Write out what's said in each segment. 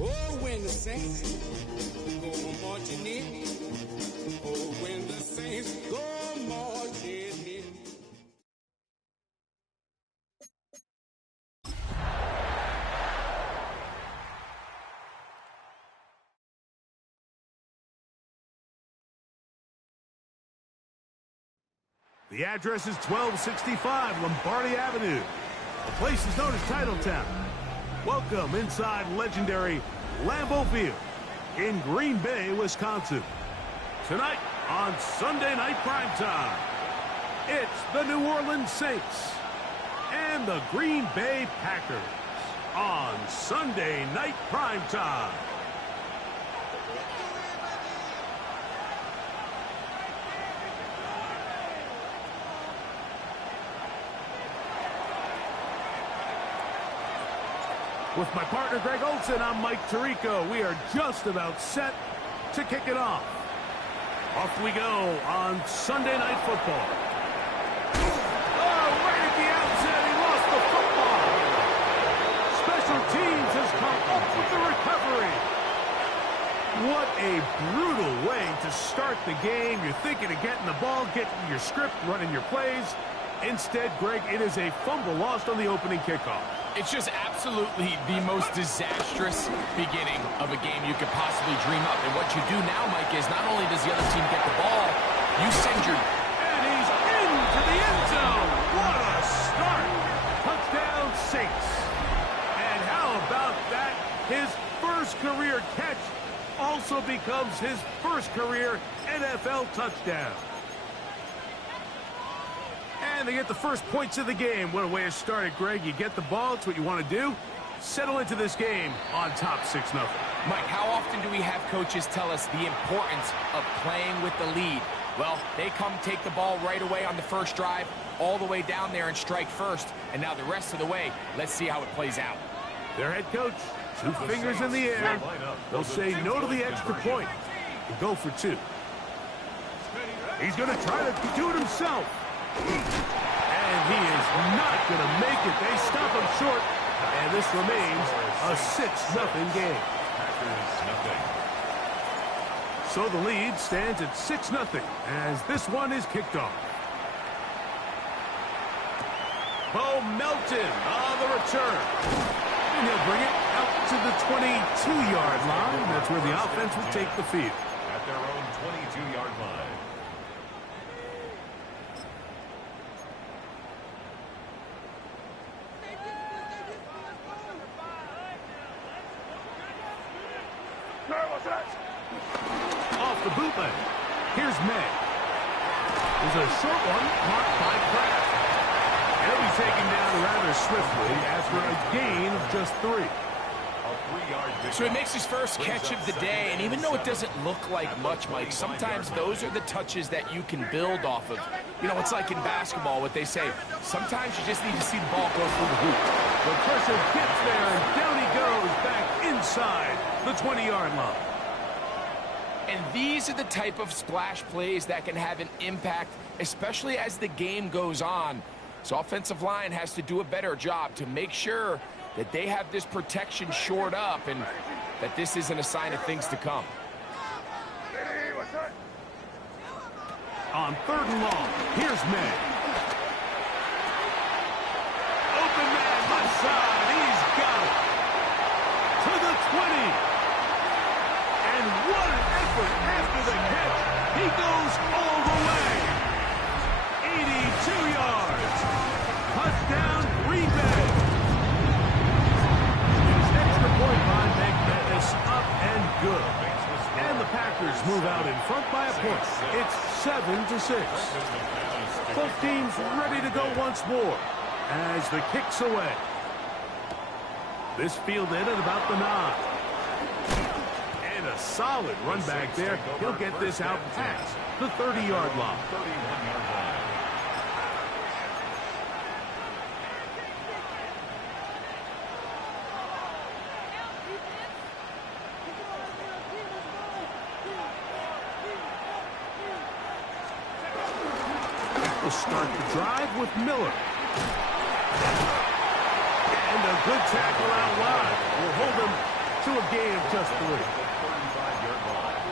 Oh, when the saints go marching in. Oh, when the saints go marching in. The address is 1265 Lombardi Avenue. The place is known as Titletown. Welcome inside legendary Lambeau Field in Green Bay, Wisconsin. Tonight on Sunday Night Primetime, it's the New Orleans Saints and the Green Bay Packers on Sunday Night Primetime. With my partner, Greg Olson, I'm Mike Tirico. We are just about set to kick it off. Off we go on Sunday Night Football. Oh, right at the outset, he lost the football. Special teams has come up with the recovery. What a brutal way to start the game. You're thinking of getting the ball, getting your script, running your plays. Instead, Greg, it is a fumble lost on the opening kickoff. It's just absolutely the most disastrous beginning of a game you could possibly dream up. And what you do now, Mike, is not only does the other team get the ball, you send your... And he's into the end zone. What a start. Touchdown, Saints. And how about that? His first career catch also becomes his first career NFL touchdown. And they get the first points of the game. What a way to start it, Greg. You get the ball. It's what you want to do. Settle into this game on top 6-0. Mike, how often do we have coaches tell us the importance of playing with the lead? Well, they come take the ball right away on the first drive, all the way down there and strike first. And now the rest of the way, let's see how it plays out. Their head coach, 2 fingers in the air. They'll say no to the extra point and go for 2. He's going to try to do it himself. And he is not going to make it. They stop him short. And this remains a 6-0 game. So the lead stands at 6-0 as this one is kicked off. Bo Melton on the return. And he'll bring it out to the 22-yard line. That's where the offense will take the field. At their own 22-yard line. Off the bootleg. Here's May. There's a short one caught by Kraft. He'll be taken down rather swiftly after a gain of just 3. So he makes his first catch of the day, and even though it doesn't look like much, Mike, sometimes those are the touches that you can build off of. You know, it's like in basketball, what they say, sometimes you just need to see the ball go through the hoop. The pressure gets there, and down he goes back inside the 20-yard line. And these are the type of splash plays that can have an impact, especially as the game goes on. So offensive line has to do a better job to make sure that they have this protection shored up and that this isn't a sign of things to come. On 3rd and long, here's May. Open man, left side, he's got it. To the 20. And what an effort after the catch. He goes all the way. 82 yards. Touchdown, Green Bay. His extra point by McManus up and good. And the Packers move out in front by a point. It's 7-6. Both teams ready to go once more as the kick's away. This fielded at about the 9. And a solid run back there. He'll get this out past the 30-yard line. We'll start the drive with Miller. And a good tackle out wide. We'll hold him to a gain of just 3. 35-yard line.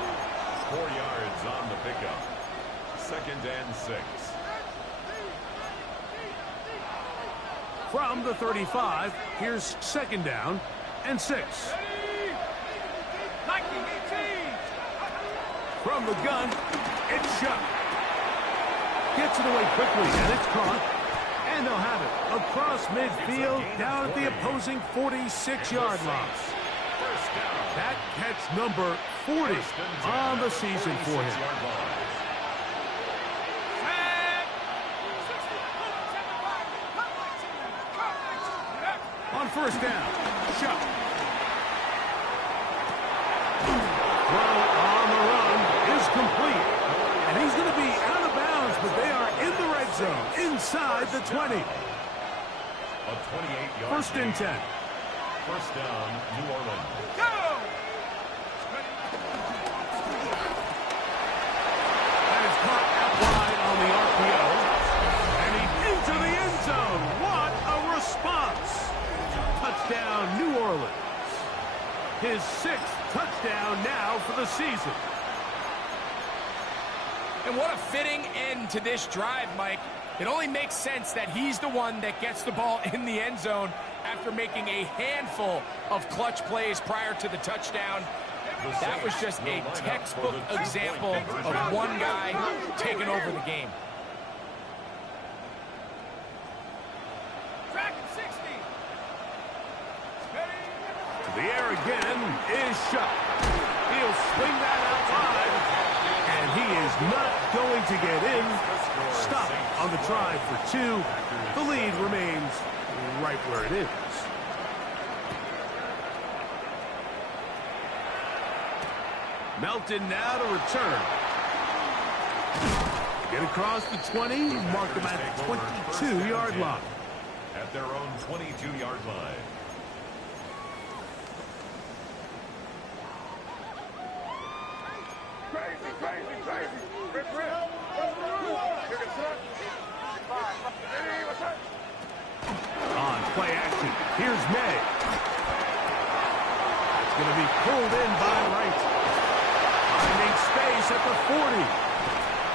4 yards on the pickup. 2nd and 6. From the 35, here's 2nd down and 6. From the gun, it's shot. Gets it away quickly, and it's caught. And they'll have it across midfield down at the opposing 46-yard line. That catch number 40 on the season for him. On 1st down, shot. Throw on the run is complete. And he's going to be out of bounds, but they are in the red zone, inside the 20. A 28-yard 1st and 10. 1st down, New Orleans. his 6th touchdown now for the season. And what a fitting end to this drive, Mike. It only makes sense that he's the one that gets the ball in the end zone after making a handful of clutch plays prior to the touchdown. That was just a textbook example of one guy taking over the game. To the air again is Shuck. He'll swing that out wide, and he is not going to get in. Stop on the try for 2. The lead remains right where it is. Melton now to return. Get across the 20, mark them at the 22-yard line. At their own 22-yard line. On play action, here's May. It's going to be pulled in by Wright. Finding space at the 40.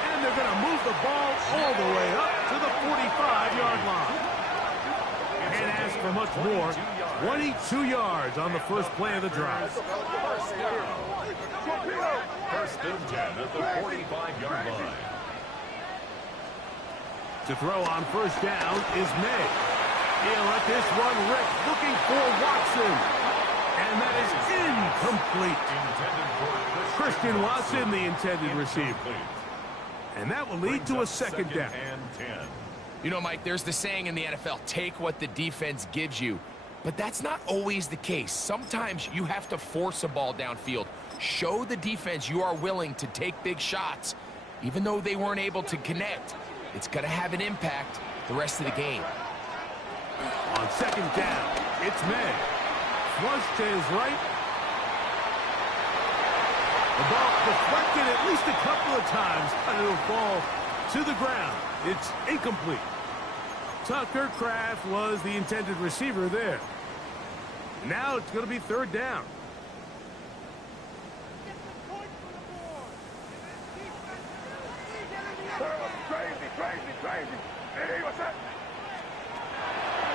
And they're going to move the ball all the way up to the 45-yard line. Can't ask for much more. 22 yards on the first play of the drive. First and 10 at the 45-yard line. To throw on first down is May. He'll let this one rip, looking for Watson. And that is incomplete. Christian Watson, the intended receiver. And that will lead to a second down. You know, Mike, there's the saying in the NFL, take what the defense gives you. But that's not always the case. Sometimes you have to force a ball downfield. Show the defense you are willing to take big shots. Even though they weren't able to connect, it's going to have an impact the rest of the game. On second down, it's May. Flush to his right. The ball deflected at least a couple of times, and it'll fall to the ground. It's incomplete. Tucker Kraft was the intended receiver there. Now it's going to be third down.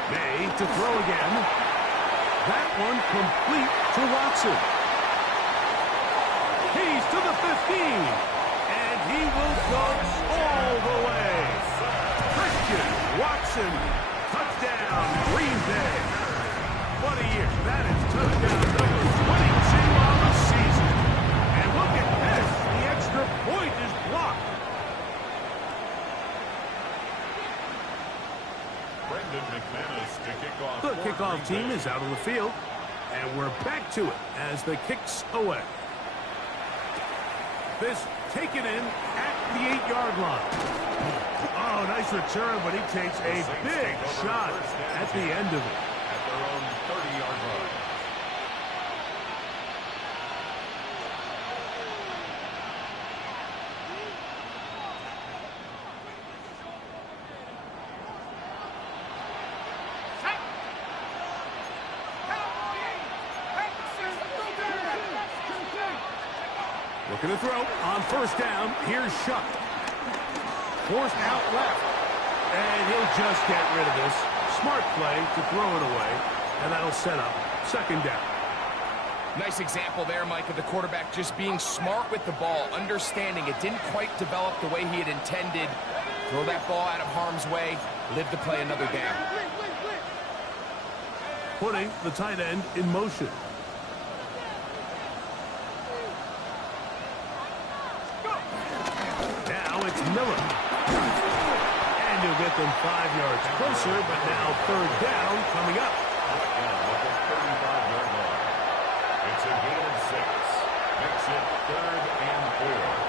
May to throw again. That one complete to Watson. He's to the 15. And he will go all the way. Christian Watson, touchdown, Green Bay. What a year. That is touchdown number 22 on the season. And look at this. The extra point is blocked. The kickoff team is out on the field, and we're back to it as the kicks away. This taken in at the 8-yard line. Oh, nice return, but he takes a big shot at the end of it. At their own 30-yard line. Looking to throw on first down. Here's Shuck. Forced out left. And he'll just get rid of this. Smart play to throw it away. And that'll set up second down. Nice example there, Mike, of the quarterback just being smart with the ball, understanding it didn't quite develop the way he had intended. Throw that ball out of harm's way, live to play another down. Putting the tight end in motion. It's Miller. And he'll get them 5 yards closer, but now third down coming up. It's a gain of 6. Makes it 3rd and 4.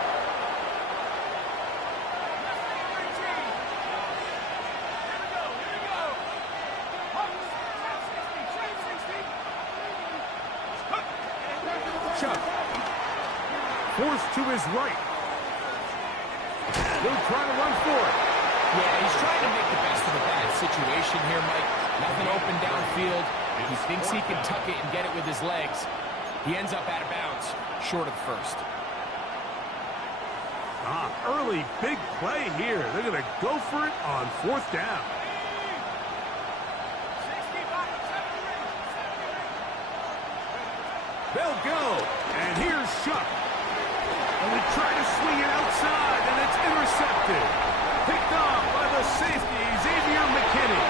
Chuck. Forced to his right. He'll try to run for it. Yeah, he's trying to make the best of a bad situation here, Mike. Nothing open downfield. He thinks he can tuck it and get it with his legs. He ends up out of bounds, short of the first. Early big play here. They're going to go for it on 4th down. They'll go, and here's Shuck. And they try to swing it outside, and it's intercepted. Picked off by the safety, Xavier McKinney.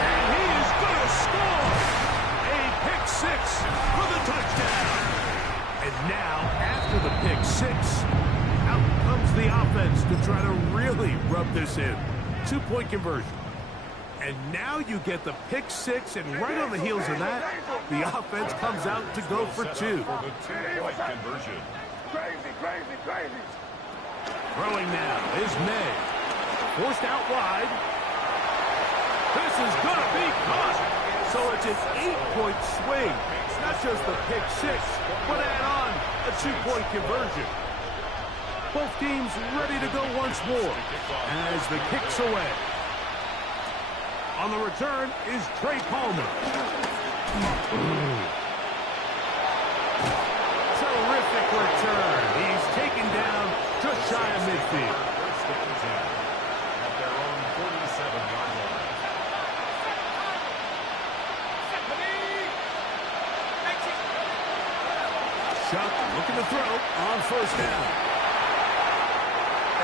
And he is going to score. A pick 6 for the touchdown. And now, after the pick 6, out comes the offense to try to really rub this in. 2-point conversion. And now you get the pick 6, and right on the heels of that, the offense comes out to go for 2. For the 2-point conversion. Crazy. Throwing now is May. Forced out wide. This is going to be caught. So it's an 8-point swing. Not just the pick 6, but add on a 2-point conversion. Both teams ready to go once more as the kick's away. On the return is Trey Palmer. Terrific return. He's taken down just shy of midfield. At their own 47-yard line. Shuck looking to throw on 1st down.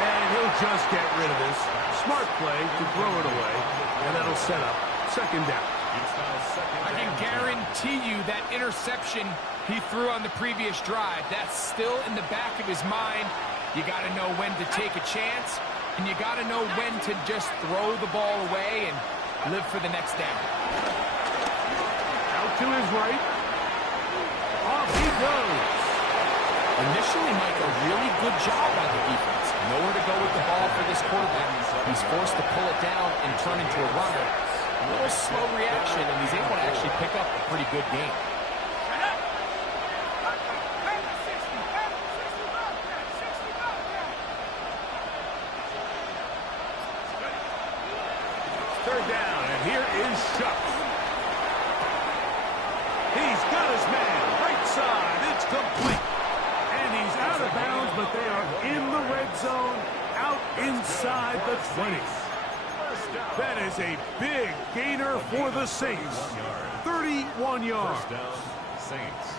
And he'll just get rid of this. Smart play to throw it away. And that'll set up 2nd down. I can guarantee you that interception he threw on the previous drive, that's still in the back of his mind. You got to know when to take a chance, and you got to know when to just throw the ball away and live for the next down. Out to his right. Off he goes. Initially, Mike, a really good job by the defense. Nowhere to go with the ball for this quarterback. He's forced to pull it down and turn into a runner. A little slow reaction, and he's able to actually pick up a pretty good game. Third down, and here is Shuck. He's got his man. Right side. It's complete. And he's out of bounds, but they are in the red zone, out inside the 20. That is a big gainer for the Saints. 31 yards. First down, Saints.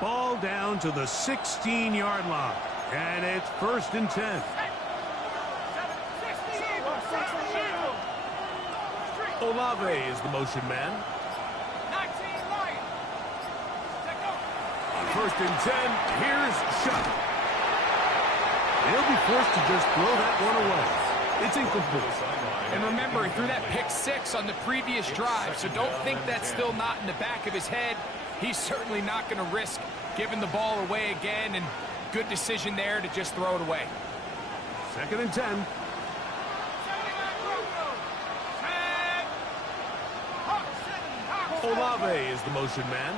Ball down to the 16-yard line. And it's 1st and 10. Olave is the motion man. On 1st and 10, here's Shuck. He'll be forced to just throw that one away. It's incomplete. And remember, he threw that pick 6 on the previous drive, so don't think that's still not in the back of his head. He's certainly not going to risk giving the ball away again, and good decision there to just throw it away. 2nd and 10. Olave is the motion man.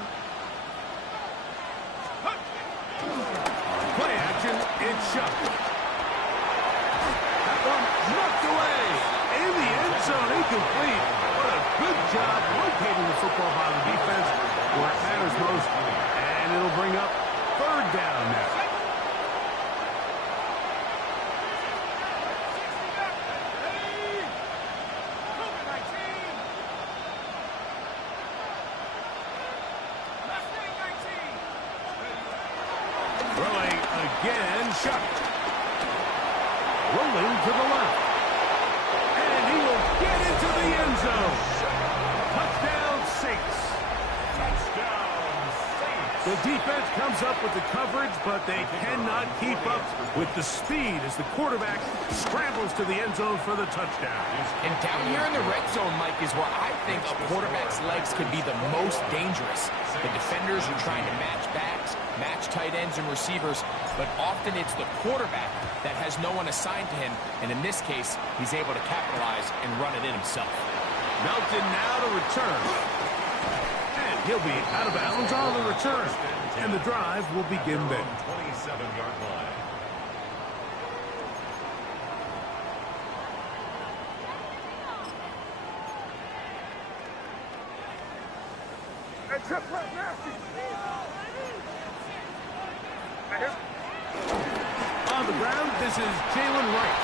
Play action, it's Shuck. That one knocked away. In the end zone, incomplete. What a good job locating the football by the defense where it matters most. And it'll bring up 3rd down now. Throwing again, Shuck. Rolling to the left. And he will get into the end zone. Touchdown, Saints. Touchdown, Saints. The defense comes up with the coverage, but they cannot keep up with the speed as the quarterback scrambles to the end zone for the touchdown. And down here in the red zone, Mike, is where I think a quarterback's legs could be the most dangerous. The defenders are trying to match backs, match tight ends and receivers, but often it's the quarterback that has no one assigned to him, and in this case, he's able to capitalize and run it in himself. Melton now to return. And he'll be out of bounds on the return. And the drive will begin then. 27-yard line. On the ground, this is Jalen Wright.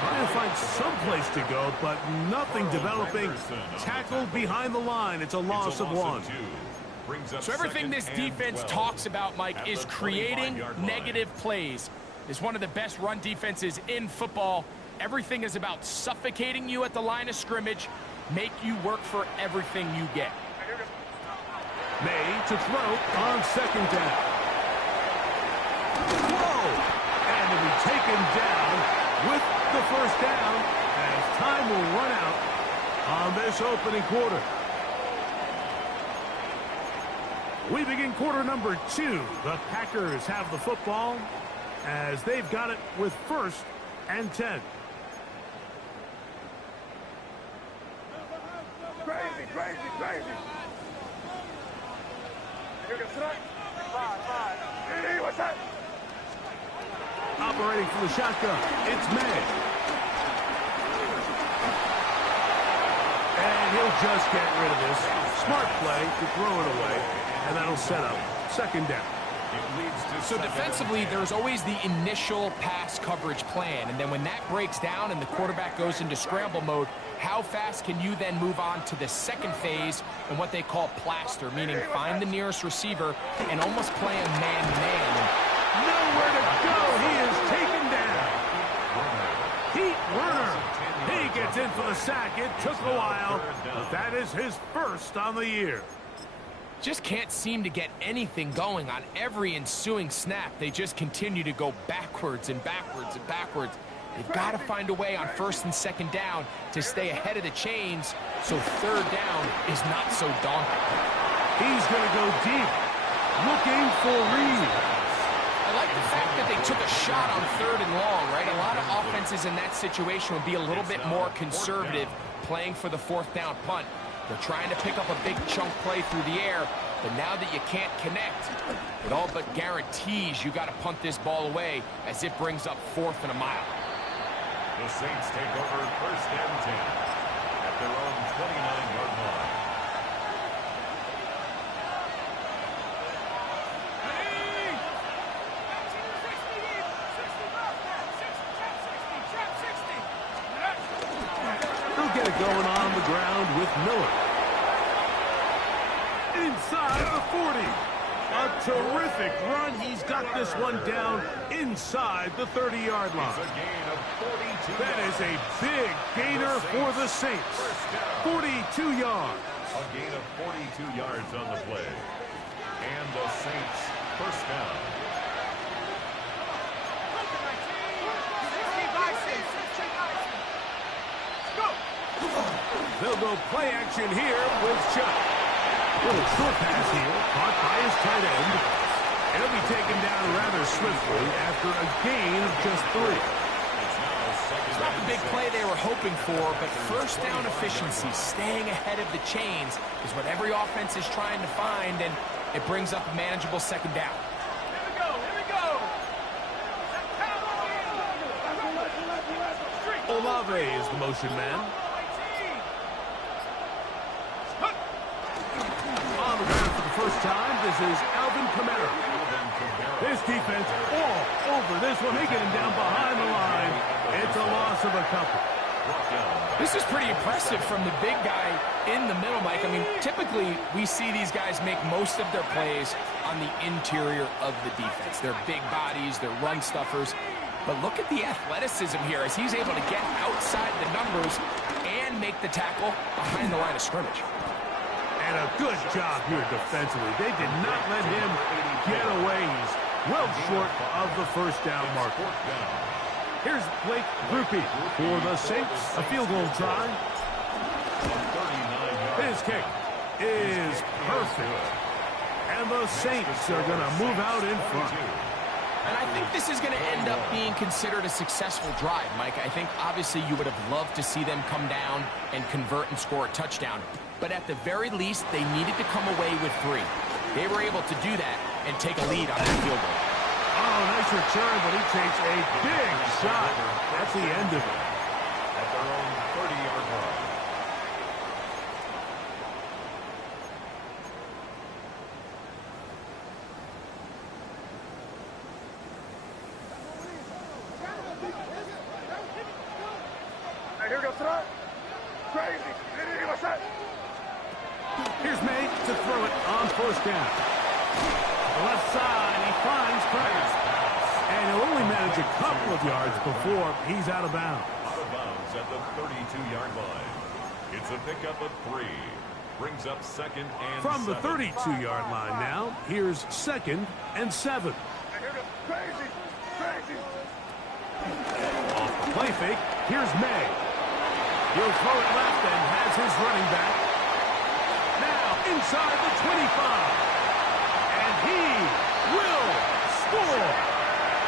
Trying to find some place to go, but nothing developing. Tackled behind the line. It's a loss of 1. So everything this defense talks about, Mike, is creating negative plays. It's one of the best run defenses in football. Everything is about suffocating you at the line of scrimmage, make you work for everything you get. May to throw on 2nd down. Whoa! And to be taken down with the 1st down as time will run out on this opening quarter. We begin quarter number 2. The Packers have the football as they've got it with 1st and 10. Crazy. What's that? Operating from the shotgun, it's May. And he'll just get rid of this. Smart play to throw it away, and that'll set up 2nd down. So defensively, there's always the initial pass coverage plan, and then when that breaks down and the quarterback goes into scramble mode, how fast can you then move on to the 2nd phase and what they call plaster, meaning find the nearest receiver and almost play him man-to-man. Nowhere to go. He is taken down. Pete Werner. He gets in for the sack. It took a while, but that is his 1st on the year. Just can't seem to get anything going on every ensuing snap. They just continue to go backwards and backwards and backwards. They've got to find a way on 1st and 2nd down to stay ahead of the chains so 3rd down is not so daunting. He's going to go deep, looking for Reed. I like the fact that they took a shot on 3rd and long, right? A lot of offenses in that situation would be a little bit more conservative playing for the 4th down punt. They're trying to pick up a big chunk play through the air, but now that you can't connect, it all but guarantees you got to punt this ball away as it brings up 4th and a mile. The Saints take over 1st and 10 at their own 29-yard line. They'll get it going on the ground with Miller. Inside the 40. A terrific run. He's got this one down inside the 30-yard line. It's a gain of 42 That is a big gainer for the Saints. 42 yards. A gain of 42 yards on the play. And the Saints 1st down. They'll go play action here with Chuck. Little short pass here, caught by his tight end. It'll be taken down rather swiftly after a gain of just 3. It's not the big play they were hoping for, but 1st down efficiency, staying ahead of the chains, is what every offense is trying to find, and it brings up a manageable 2nd down. Here we go. Olave is the motion man. On the ground for the 1st time, this is Alvin Kamara. This defense all over this one. They get him down behind the line. It's a loss of a couple. This is pretty impressive from the big guy in the middle, Mike. I mean, typically we see these guys make most of their plays on the interior of the defense. They're big bodies, they're run stuffers. But look at the athleticism here as he's able to get outside the numbers and make the tackle behind the line of scrimmage. And a good job here defensively. They did not let him get away. He's well short of the 1st down marker. Here's Blake Grupe for the Saints. A field goal try. His kick is perfect. And the Saints are going to move out in front. And I think this is going to end up being considered a successful drive, Mike. I think obviously you would have loved to see them come down and convert and score a touchdown. But at the very least, they needed to come away with 3. They were able to do that and take a lead on that field goal. Oh, nice return, but he takes a big shot. That's the end of it. At their own 30-yard line. what's that? Crazy. Hey, what's that? Here's May to throw it on first down. The left side, he finds Pratt. And he'll only manage a couple of yards before he's out of bounds. Out of bounds at the 32-yard line. It's a pickup of 3. Brings up second and From the 7. 32-yard line now, here's second and 7. Crazy. Crazy. Off the play fake, here's May. He'll throw it left and has his running back. Now inside the 25. And he will score.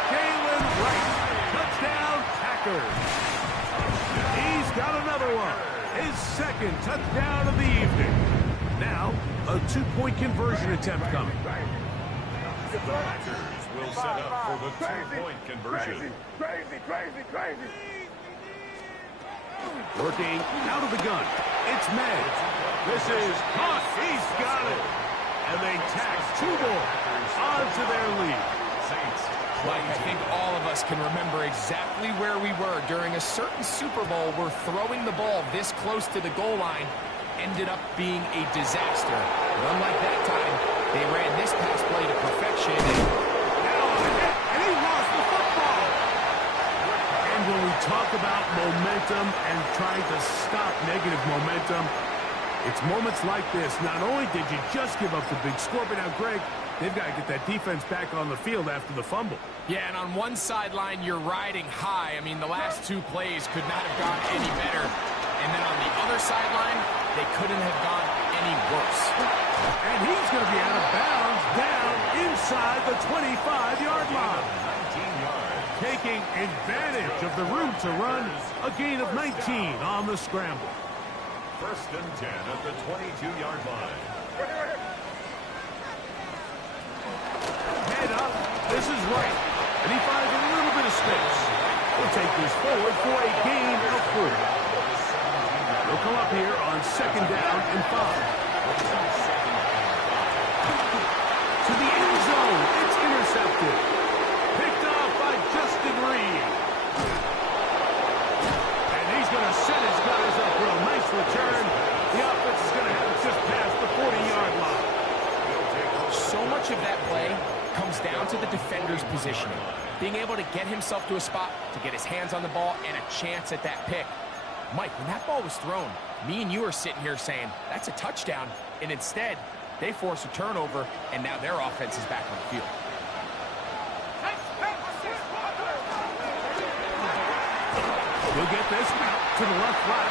Galen Wright, touchdown Packers. He's got another one. His second touchdown of the evening. Now, a 2-point conversion attempt coming. The Packers will set up for the 2-point conversion. Crazy. Working out of the gun. It's May. This is caught. He's got it. And they tack 2 more onto their lead. Mike, I think all of us can remember exactly where we were during a certain Super Bowl where throwing the ball this close to the goal line ended up being a disaster. But unlike that time, they ran this pass play to perfection. And he lost the football. And when we talk about momentum and trying to stop negative momentum, it's moments like this. Not only did you just give up the big score, but now, Greg, they've got to get that defense back on the field after the fumble. Yeah, and on one sideline, you're riding high. I mean, the last 2 plays could not have gone any better. And then on the other sideline, they couldn't have gone any worse. And he's going to be out of bounds down inside the 25-yard line. 19 yards. Taking advantage of the room to run, a gain of 19 on the scramble. First and 10 at the 22-yard line. Head up. This is right. And he finds a little bit of space. He'll take this forward for a gain of 4. He'll come up here on second down and 5. To the end zone. It's intercepted. Picked off by Justin Reed. And he's going to set his guys up for a nice return. The offense is going to have it just past the 40-yard line. So much of that play comes down to the defender's positioning. Being able to get himself to a spot, to get his hands on the ball, and a chance at that pick. Mike, when that ball was thrown, me and you are sitting here saying, that's a touchdown. And instead, they force a turnover, and now their offense is back on the field. He'll get this out to the left flat.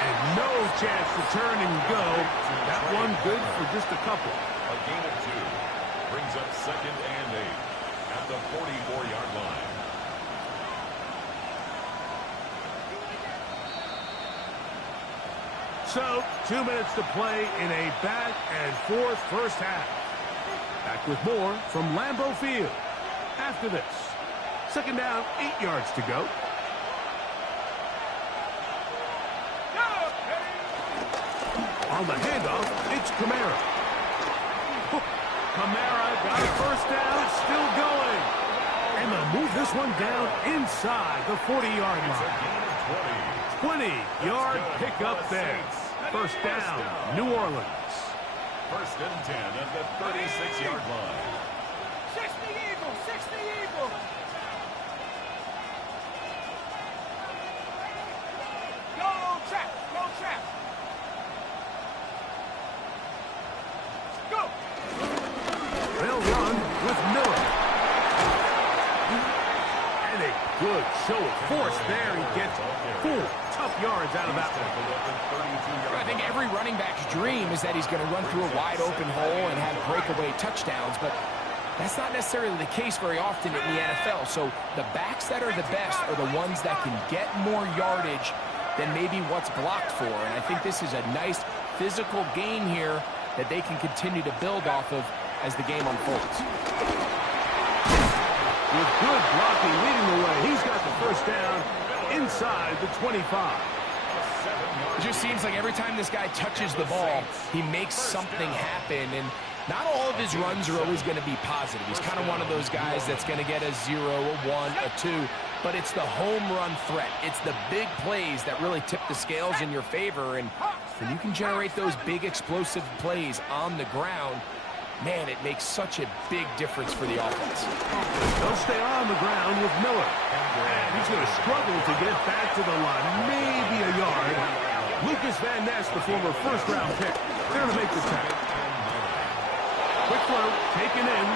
And no chance to turn and go. That one good for just a couple. A gain of 2. Brings up second and 8 at the 44-yard line. So, 2 minutes to play in a back-and-forth first half. Back with more from Lambeau Field. After this, second down, 8 yards to go. On the handoff, it's Kamara. Kamara got a first down, still going. And they'll move this one down inside the 40-yard line. 20-yard pickup there. First down, New Orleans. First and 10 at the 36-yard line. 60 Eagles, 60 Eagles. Go trap, go trap. Go. They'll run with Miller. And a good show of force there. He gets 4 tough yards out of that one. I think every running back's dream is that he's going to run through a wide open hole and have breakaway touchdowns, but that's not necessarily the case very often in the NFL. So the backs that are the best are the ones that can get more yardage than maybe what's blocked for. And I think this is a nice physical gain here that they can continue to build off of as the game unfolds. With good blocking leading the way, he's got the first down inside the 25. It just seems like every time this guy touches the ball, he makes something happen. And not all of his runs are always going to be positive. He's kind of one of those guys that's going to get a 0, a 1, a 2. but it's the home run threat. It's the big plays that really tip the scales in your favor, and when you can generate those big explosive plays on the ground, man, it makes such a big difference for the offense. They'll stay on the ground with Miller. And he's going to struggle to get back to the line, maybe a yard. Lucas Van Ness, the former first-round pick, there to make the tackle. Quick throw, taken in.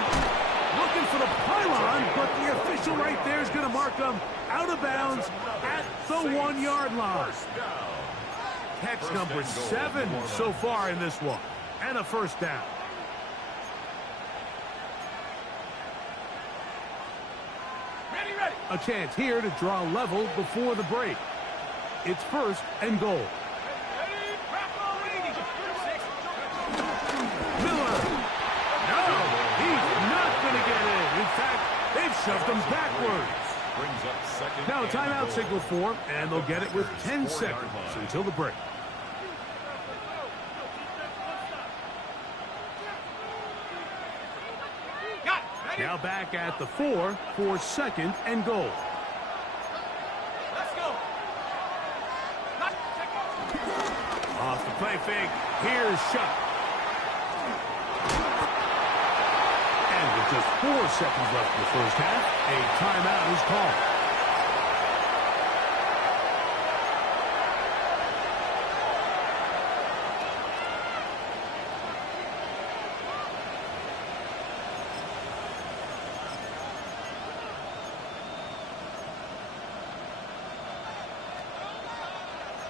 Looking for the pylon, but the official right there is going to mark them out of bounds at the 1-yard line. Catch number 7 so far in this one. And a first down. A chance here to draw level before the break. It's first and goal. Miller. No, he's not going to get in. In fact, they've shoved him backwards. Now a timeout signal form, and they'll get it with 10 seconds until the break. Now back at the 4 for second and goal. Let's go. Off the play fake, here's Shuck. And with just 4 seconds left in the first half, a timeout is called.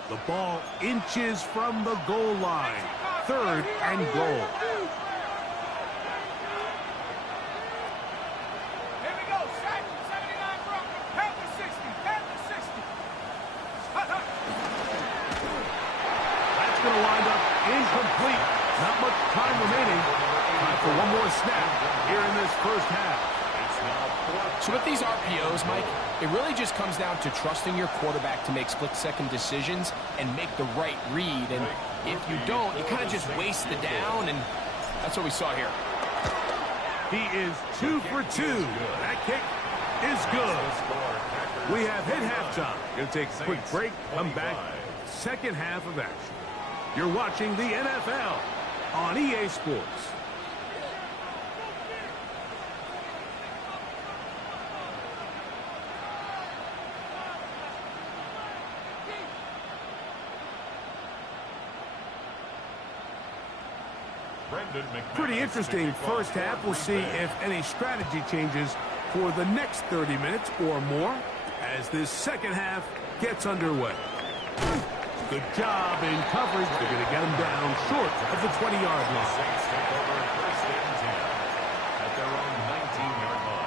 The ball inches from the goal line. Third and goal. Here we go. 79 Broncos. Count to 60. Count to 60. That's going to wind up incomplete. Not much time remaining. Time for one more snap here in this first half. So with these RPOs, Mike, it really just comes down to trusting your quarterback to make split-second decisions and make the right read. And if you don't, you kind of just waste the down, and that's what we saw here. He is 2 for 2. That kick is good. We have hit halftime. Going to take a quick break. Come back. Second half of action. You're watching the NFL on EA Sports. Pretty interesting first half. We'll see if any strategy changes for the next 30 minutes or more as this second half gets underway. Good job in coverage. They're going to get him down short of the 20-yard line. At their own 19-yard line.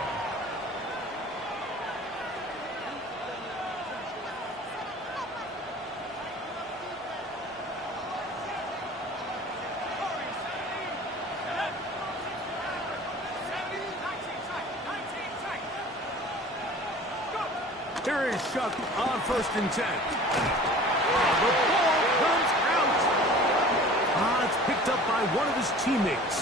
Here is Shuck on first and 10. The ball comes out. It's picked up by one of his teammates.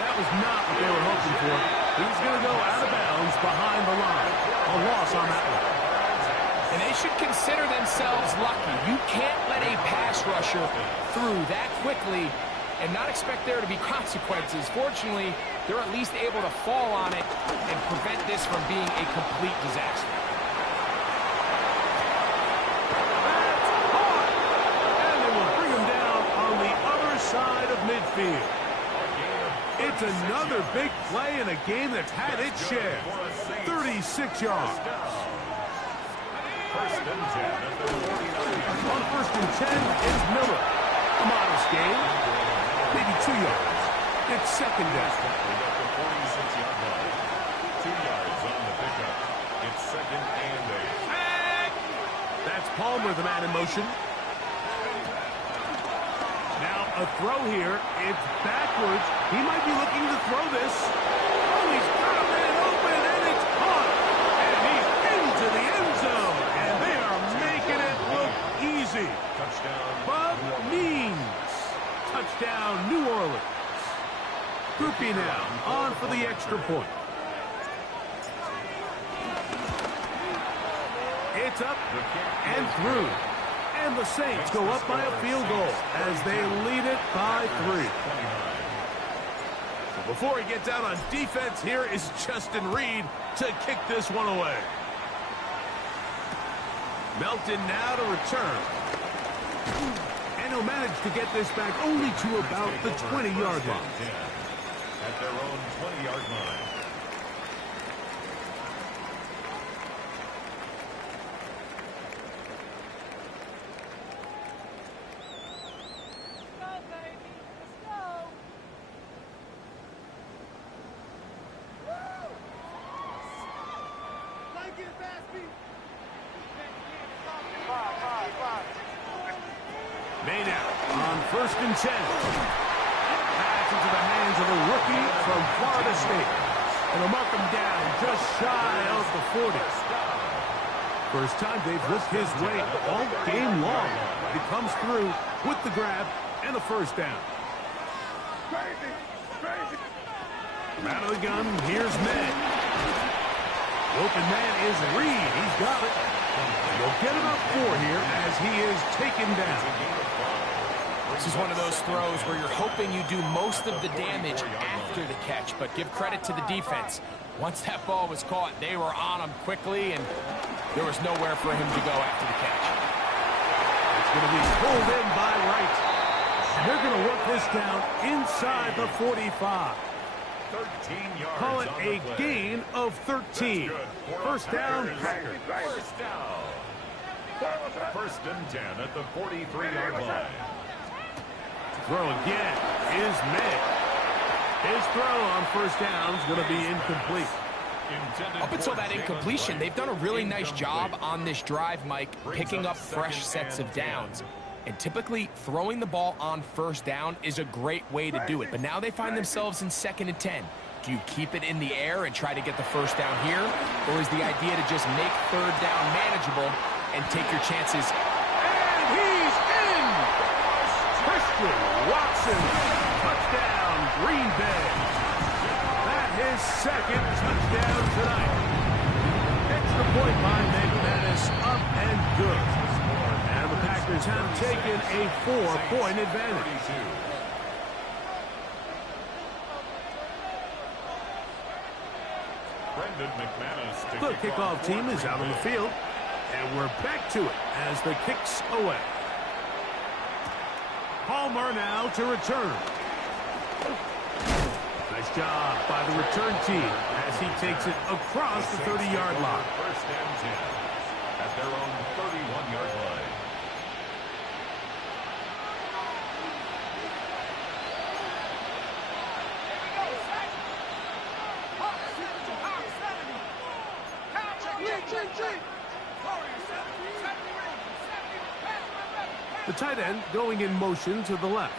That was not what they were hoping for. He's going to go out of bounds behind the line. A loss on that one. And they should consider themselves lucky. You can't let a pass rusher through that quickly and not expect there to be consequences. Fortunately, they're at least able to fall on it and prevent this from being a complete disaster. Side of midfield. It's another big play in a game that's had its share. 36 yards. On first and 10 is Miller. A modest gain. Maybe 2 yards. It's second down. 2 yards on the pickup. It's second and 8. That's Palmer, the man in motion. A throw here. It's backwards. He might be looking to throw this. Oh, he's got a man open, and it's caught. And he's into the end zone. And they are making it look easy. Touchdown. But means. Touchdown, New Orleans. Groupie now on for the extra point. It's up and through. And the Saints go up by a field goal as they lead it by 3. So before he gets out on defense, here is Justin Reed to kick this one away. Melton now to return. And he'll manage to get this back only to about the 20-yard line. At their own 20-yard line. Made out on 1st and 10. Pass into the hands of a rookie from Florida State. And they'll mark him down just shy of the 40. First time they've looked his way all game long. He comes through with the grab and a first down. From out of the gun, here's Med. The open man is Reed. He's got it. They'll get about 4 here as he is taken down. This is one of those throws where you're hoping you do most of the damage after the catch, but give credit to the defense. Once that ball was caught, they were on him quickly, and there was nowhere for him to go after the catch. It's going to be pulled in by Wright. And they're going to work this down inside the 45. 13 yards. Call it a gain of 13. First down, Packers. First down. First and 10 at the 43-yard line. Throw again is Meg. His throw on first down is going to be incomplete. Up until that incompletion, they've done a really nice job on this drive, Mike, picking up fresh sets of downs. And typically, throwing the ball on first down is a great way to do it. But now they find themselves in 2nd and 10. Do you keep it in the air and try to get the first down here? Or is the idea to just make 3rd down manageable and take your chances? And he's in! Christian Watson, touchdown, Green Bay. That his 2nd touchdown tonight. Extra point by McManus, up and good. And the Packers have taken a 4-point advantage. The kickoff team is out on the field, and we're back to it as the kick's away. Palmer now to return. Nice job by the return team as he takes it across the 30-yard line. First and 10 at their own 31-yard line. The tight end going in motion to the left.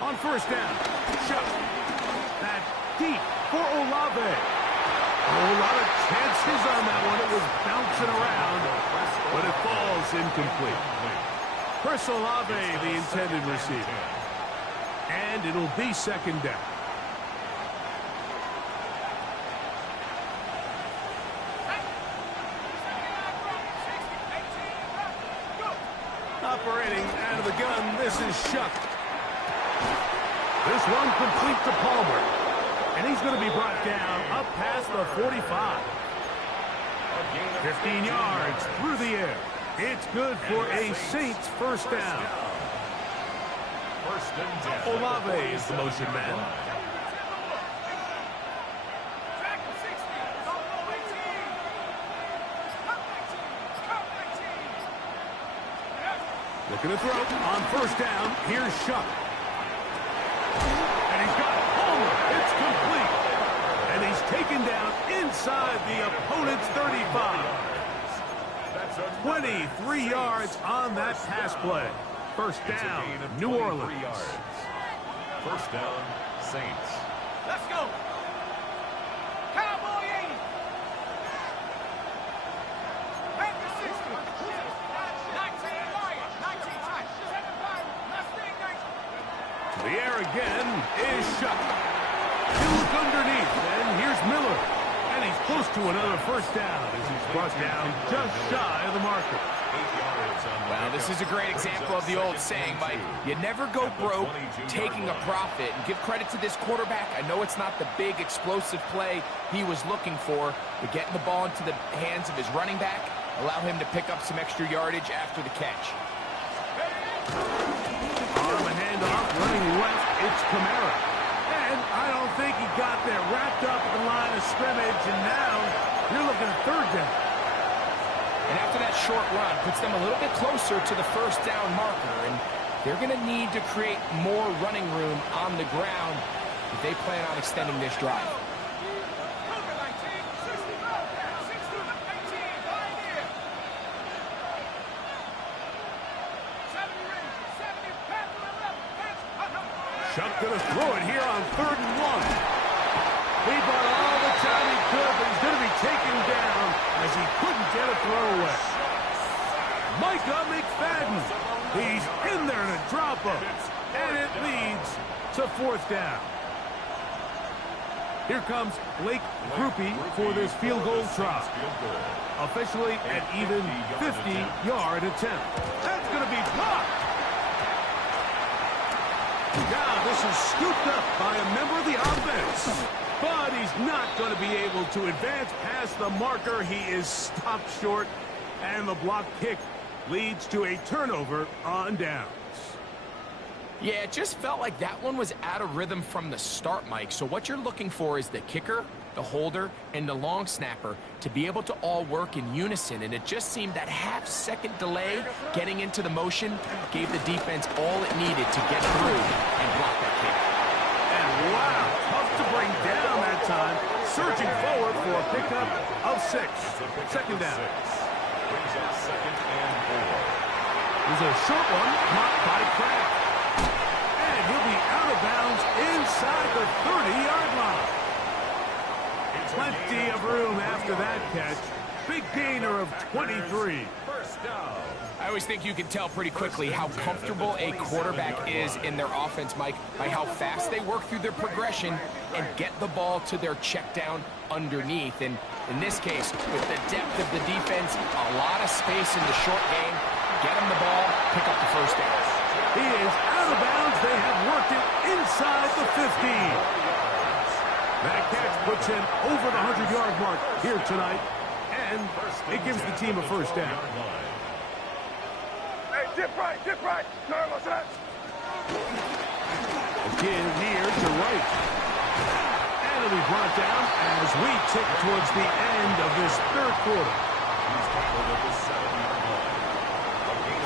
On first down, shot. That deep for Olave. A lot of chances on that one. It was bouncing around, but it falls incomplete. Chris Olave, the intended receiver. And it'll be 2nd down. Operating out of the gun, this is Shuck. This one complete to Palmer. And he's going to be brought down up past the 45. 15 yards through the air. It's good for a Saints first down. First and 10. Olave is the motion man. Looking to throw on first down. Here's Shuck. And he's got Palmer. It's complete. And he's taken down inside the opponent's 35. 23 yards on that pass play. First down, New Orleans. First down, Saints. Let's go. Cowboy 80. Panther 60. 19 Lions. 19 times. 7 Pirates. Mustang 19. The air again is Shuck. He'll look underneath, and here's Miller. And he's close to another first down as he's brought down just shy of the marker. Well, this is a great example of the old saying, Mike. You never go broke taking a profit. And give credit to this quarterback. I know it's not the big explosive play he was looking for, but getting the ball into the hands of his running back allow him to pick up some extra yardage after the catch. On the handoff, running left, it's Kamara. And I don't think he got there. Wrapped up at the line of scrimmage, and now you're looking at third down. And after that short run, puts them a little bit closer to the first down marker, and they're going to need to create more running room on the ground if they plan on extending this drive. Chuck gonna throw it here on 3rd and 1. He bought all the time he could, but he's going to be taken down as he couldn't get a throw away. Micah McFadden. He's in there in a drop-up, and it leads to 4th down. Here comes Blake Grupe for this field goal try. Officially an even 50-yard attempt. That's going to be blocked. Now this is scooped up by a member of the offense. But he's not going to be able to advance past the marker. He is stopped short, and the block kick leads to a turnover on downs. Yeah, it just felt like that one was out of rhythm from the start, Mike. So what you're looking for is the kicker, the holder, and the long snapper to be able to all work in unison. And it just seemed that half-second delay getting into the motion gave the defense all it needed to get through and block that kick. And wow, tough to bring down that time. Surging forward for a pickup of 6. 2nd down. Brings up 2nd and 4. There's a short one caught by Kraft. And he'll be out of bounds inside the 30-yard line. Plenty of room after that catch. Big gainer of 23. First down. I always think you can tell pretty quickly how comfortable a quarterback is in their offense, Mike, by how fast they work through their progression and get the ball to their check down underneath. And in this case, with the depth of the defense, a lot of space in the short game, get him the ball, pick up the first down. He is out of bounds. They have worked it inside the 15. That catch puts him over the 100-yard mark here tonight, and it gives the team a first down. Hey, dip right. Turn, what's that? Again here to right. And it'll be brought down as we tick towards the end of this 3rd quarter.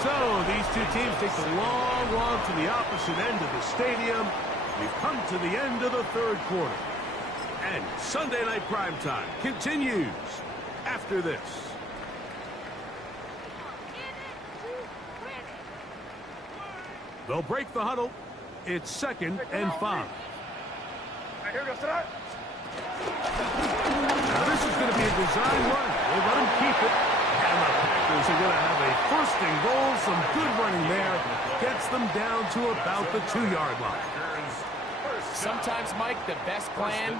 So these two teams take the long walk to the opposite end of the stadium. We've come to the end of the 3rd quarter. And Sunday Night Primetime continues after this. They'll break the huddle. It's 2nd and 5. Hey, here goes that. Now this is going to be a design run. They let him keep it. And the Packers are going to have a 1st and goal. Some good running there. Gets them down to about the 2-yard line. Sometimes, Mike, the best plan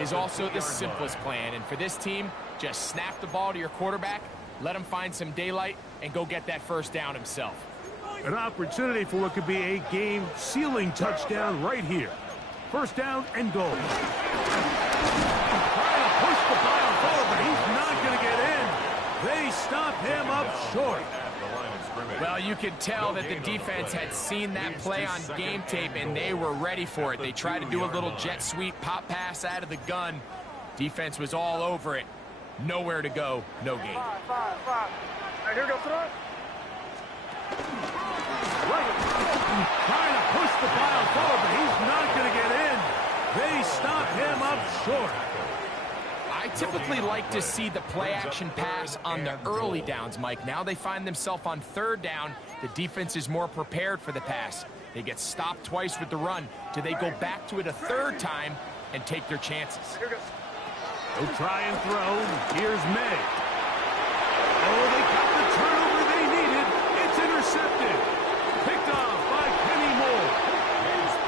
is also the simplest plan. And for this team, just snap the ball to your quarterback, let him find some daylight, and go get that first down himself. An opportunity for what could be a game-sealing touchdown right here. 1st down and goal. Trying to push the pile forward, but he's not going to get in. They stop him up short. Well, you could tell that the defense had seen that play on game tape, and they were ready for it. They tried to do a little jet sweep pop pass out of the gun. Defense was all over it. Nowhere to go, no gain. Five. Hey, here goes that. Trying to push the pile forward, but he's not going to get in. They stop him up short. I typically like to see the play-action pass on the early downs, Mike. Now they find themselves on 3rd down. The defense is more prepared for the pass. They get stopped twice with the run. Do they go back to it a 3rd time and take their chances? They'll try and throw. Here's May. Oh, they got the turnover they needed. It's intercepted. Picked off by Kenny Moore.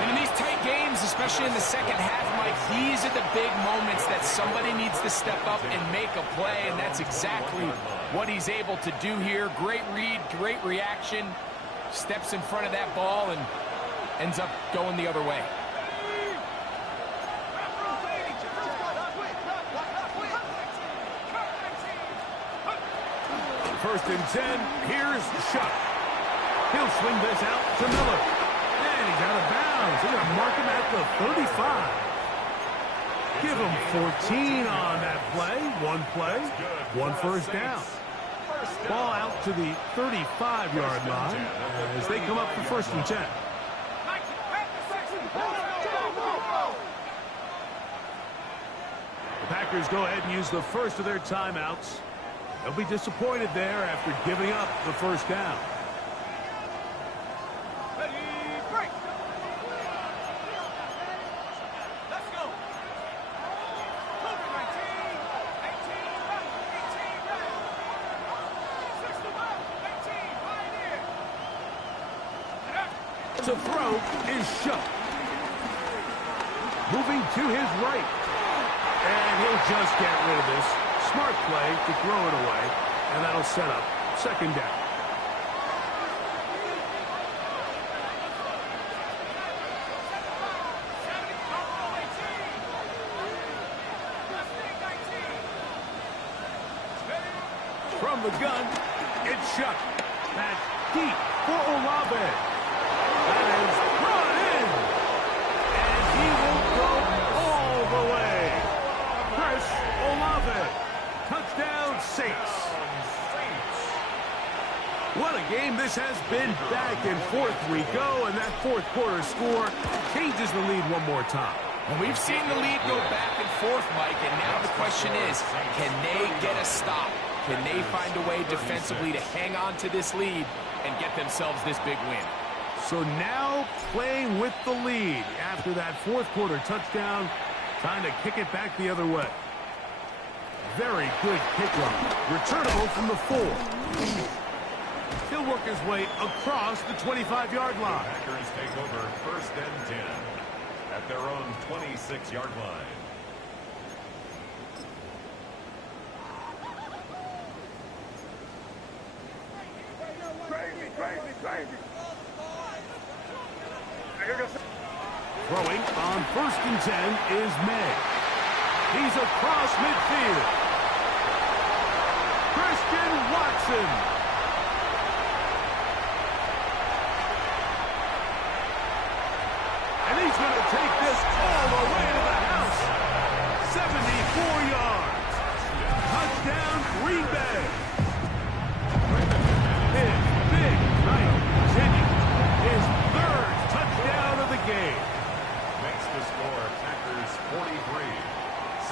And in these tight games, especially in the second half, Mike, These are the big moments that somebody needs to step up and make a play, and that's exactly what he's able to do here. Great read, great reaction. Steps in front of that ball and ends up going the other way. First and 10, here's Shuck. He'll swing this out to Miller. And he's out of bounds. They're going to mark him at the 35. Give him 14 on that play. One first down. Ball out to the 35-yard line as they come up for first and 10. The Packers go ahead and use the first of their timeouts. They'll be disappointed there after giving up the first down. Ready, break. Let's go. Over 19, 18, 18, 61, 18, Pioneer. To throw is Shuck. Moving to his right. And he'll just get rid of this. Smart play to throw it away, and that'll set up second down. From the gun, it's Shuck. That's deep for Olave. That is brought in. And he will go all the way. Chris Olave. Touchdown, Saints. What a game this has been. Back and forth we go, and that fourth quarter score changes the lead one more time. Well, we've seen the lead go back and forth, Mike, and now the question is, can they get a stop? Can they find a way defensively to hang on to this lead and get themselves this big win? So now playing with the lead after that fourth quarter touchdown, time to kick it back the other way. Very good kickoff. Returnable from the 4. He'll work his way across the 25-yard line. Packers take over first and 10 at their own 26-yard line. Crazy. Throwing on first and 10 is May. He's across midfield. Christian Watson. And he's going to take this all the way to the house. 74 yards. Touchdown, Green Bay. His big night continues. His third touchdown of the game. Makes the score Packers 43.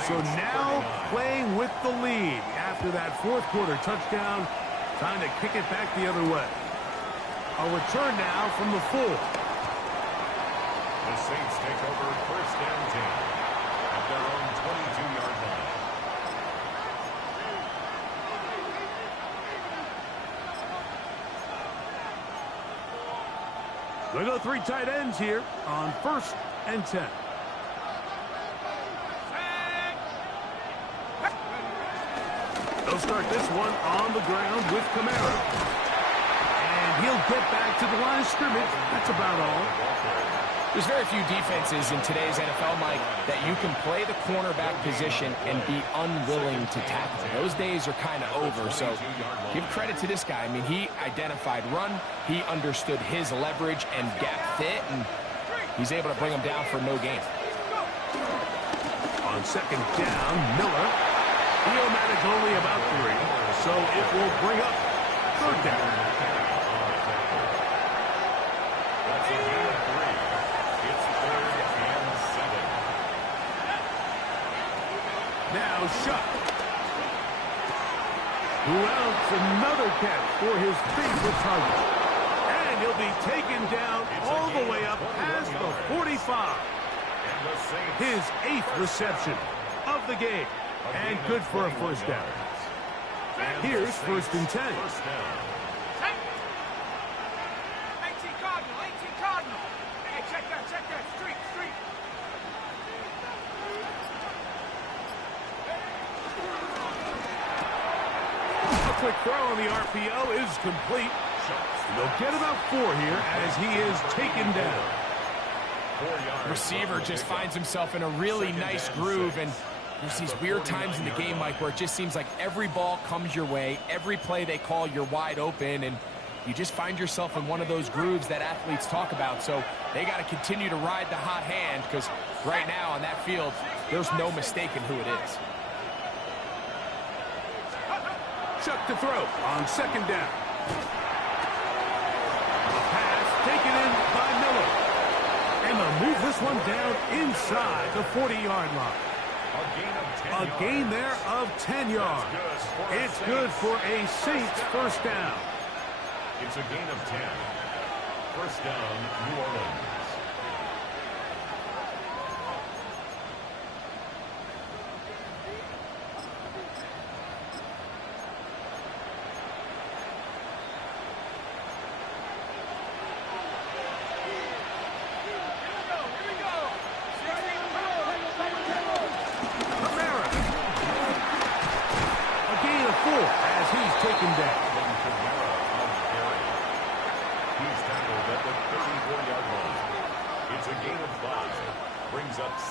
So now playing with the lead after that fourth quarter touchdown. Time to kick it back the other way. A return now from the 4. The Saints take over first and 10 at their own 22-yard line. They go 3 tight ends here on first and 10. They'll start this one on the ground with Kamara. And he'll get back to the line of scrimmage. That's about all. There's very few defenses in today's NFL, Mike, that you can play the cornerback position and be unwilling to tackle. Those days are kind of over, so give credit to this guy. I mean, he identified run, he understood his leverage and gap fit, and he's able to bring him down for no gain. On second down, Miller. He'll manage only about 3, so it will bring up third down. That's a gain of 3. It's 3rd and 7. Now Shuck. Who else? Another catch for his favorite target. And he'll be taken down all the way up past the 45. His 8th reception of the game. And good for a first down. Here's first and 10. 18 Cardinal. Hey, check that, street. quick throw on the RPO is complete. They'll get about 4 here as he is taken down. The receiver just finds himself in a really nice groove, and there's these weird times in the game, Mike, where it just seems like every ball comes your way, every play they call, you're wide open, and you just find yourself in one of those grooves that athletes talk about. So they got to continue to ride the hot hand, because right now on that field, there's no mistaking who it is. Chuck to throw on second down. A pass taken in by Miller. And they'll move this one down inside the 40-yard line. A gain there of 10 yards. It's good for a Saints first down. It's a gain of 10. First down, New Orleans.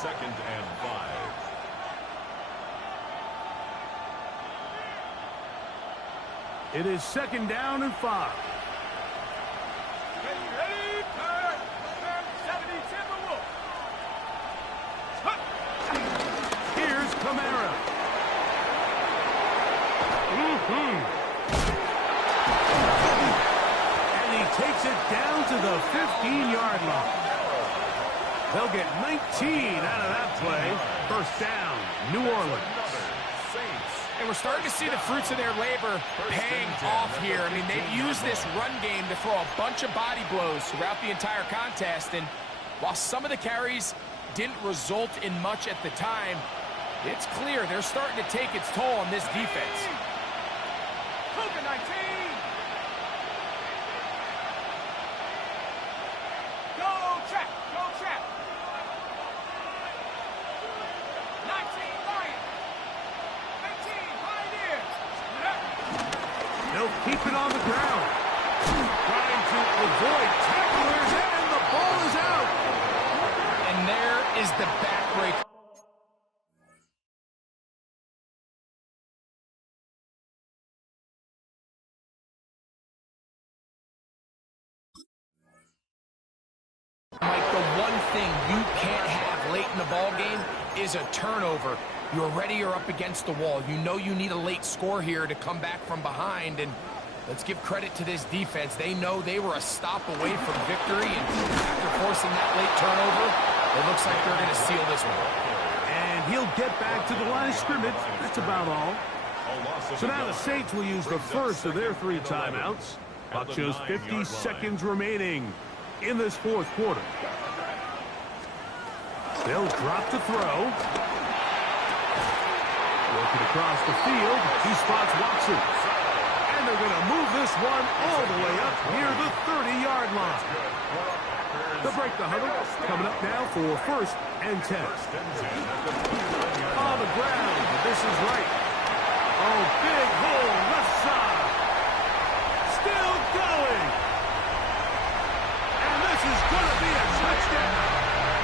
Second and 5. It is second down and 5. Ready, turn, 70, Timberwolves. Here's Kamara. And he takes it down to the 15-yard line. They'll get 19 out of that play. First down, New Orleans. And we're starting to see the fruits of their labor paying off here. I mean, they've used this run game to throw a bunch of body blows throughout the entire contest. And while some of the carries didn't result in much at the time, it's clear they're starting to take its toll on this defense. Cougar 19. Go trap, go trap. 19, Lion. 18, Pioneer. They'll keep it on the ground. Trying to avoid tacklers, and the ball is out. And there is the backbreak. Mike, the one thing you can't have late in the ball game is a turnover. You're already up against the wall. You know you need a late score here to come back from behind, and let's give credit to this defense. They know they were a stop away from victory, and after forcing that late turnover, it looks like they're going to seal this one. And he'll get back to the line of scrimmage. That's about all. So now the Saints will use the first of their 3 timeouts. Clock shows 50 seconds remaining in this fourth quarter. They'll drop to throw. Working across the field, he spots Watson. And they're going to move this one all the way up near the 30-yard line. They'll break the huddle. Coming up now for first and 10. On the ground, this is right. Oh, big hole left side. Still going. And this is going to be a touchdown.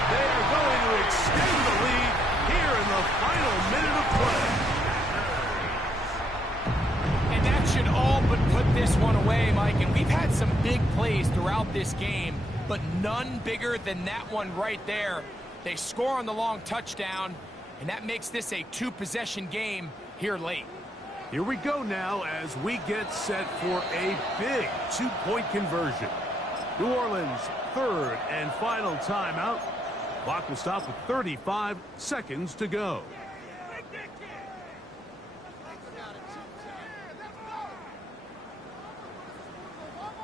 They are going to extend the lead here in the final minute of play. And that should all but put this one away, Mike. And we've had some big plays throughout this game, but none bigger than that one right there. They score on the long touchdown, and that makes this a 2-possession game here late. Here we go now as we get set for a big 2-point conversion. New Orleans' third and final timeout. Clock will stop with 35 seconds to go.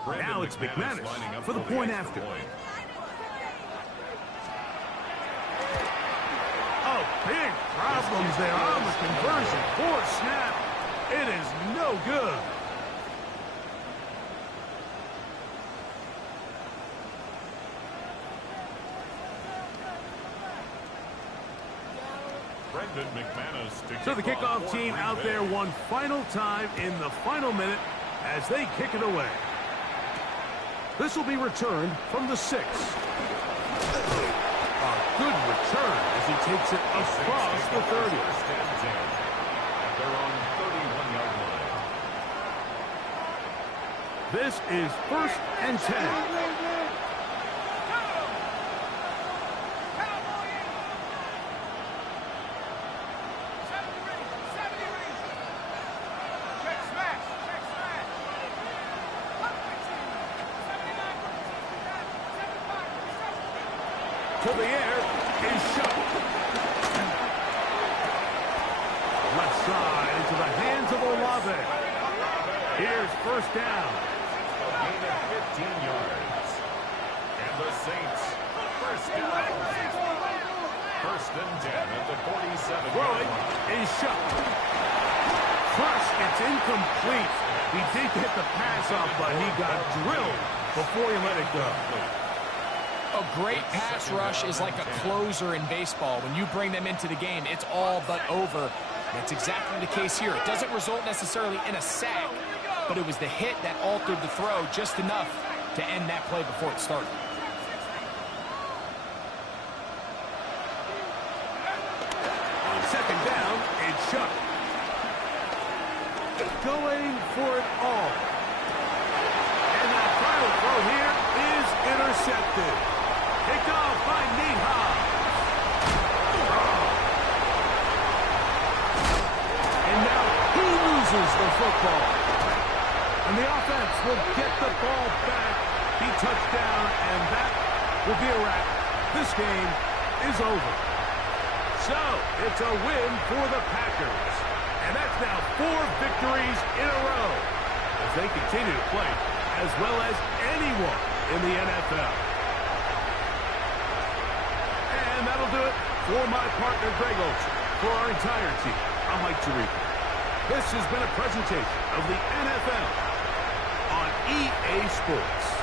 Now it's McManus for the point after. Oh, big problems there on the conversion. Poor snap. It is no good. So the kickoff team out there one final time in the final minute as they kick it away. This will be returned from the 6. A good return as he takes it across the 30. At their own 31-yard line. This is 1st and 10. To the air is shot. Left side into the hands of Olave. Here's 1st down. A gain of 15 yards. And the Saints, 1st down. 1st and 10 at the 47. Throwing is shot. Crush, it's incomplete. He did get the pass off, but he got drilled before he let it go. A great pass rush is like a closer in baseball. When you bring them into the game, it's all but over. That's exactly the case here. It doesn't result necessarily in a sack, but it was the hit that altered the throw just enough to end that play before it started. On 2nd down, it's shot. Going for it all. And that final throw here is intercepted. Picked off by Neha. And now he loses the football. And the offense will get the ball back. He touchdown, and that will be a wrap. This game is over. So, it's a win for the Packers. And that's now 4 victories in a row as they continue to play as well as anyone in the NFL. And that'll do it for my partner, Greg Olsen. For our entire team, I'm Mike Tirico. This has been a presentation of the NFL on EA Sports.